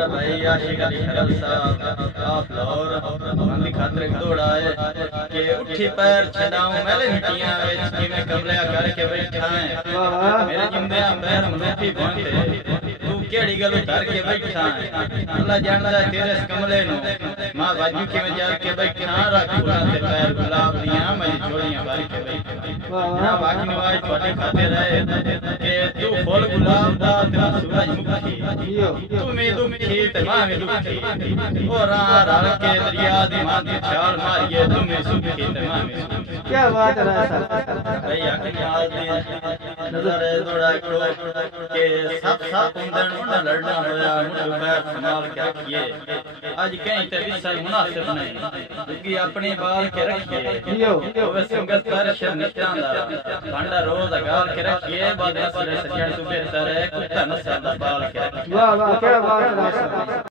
میرا بھائی عاشق علی خرل صاحب آپ لاہور مندی خاطر دوڑ آئے کہ اٹھی پیر چھڈاؤں میلے مٹیاں وچ کیویں کملیاں کر کے بیٹھا ہے میرے جمدیاں پیر ملوٹی بھونتے تو کیڑی گل اتر کے بیٹھا ہے اللہ جاندا ہے تیرے اس کملے نو ماں واجو کیویں جل کے بیٹھا رکھ پھلاں تے پیر گلاب دیاں میں جوڑیاں بھر کے بیٹھا نا باقی نواز تواڈے کھاتے رہے کہ تو پھول گلاب دا تے سورج مکھی تو میں دکھی تے ماں میں دکھی او راہ رل کے دریا دی ماں دی چھال ماریے تو میں سکھی تے ماں میں سکھی کیا بات ہے صاحب بھئی اکھ نال دی نظر دوڑا کرو کہ سب اندر نہ لڑنا ہویا مٹھ پیر سنبھال کے رکھیے اج کہیں تے وسل مناسب نہیں دگی اپنی بال کے رکھیے وہ سنگت کر شرمشتاں دا بھانڈا روز اگال کے رکھیے بعد اصل سجن تو بہتر ہے کتا نسل دا بال کے رکھیے واہ واہ کیا بات ہے صاحب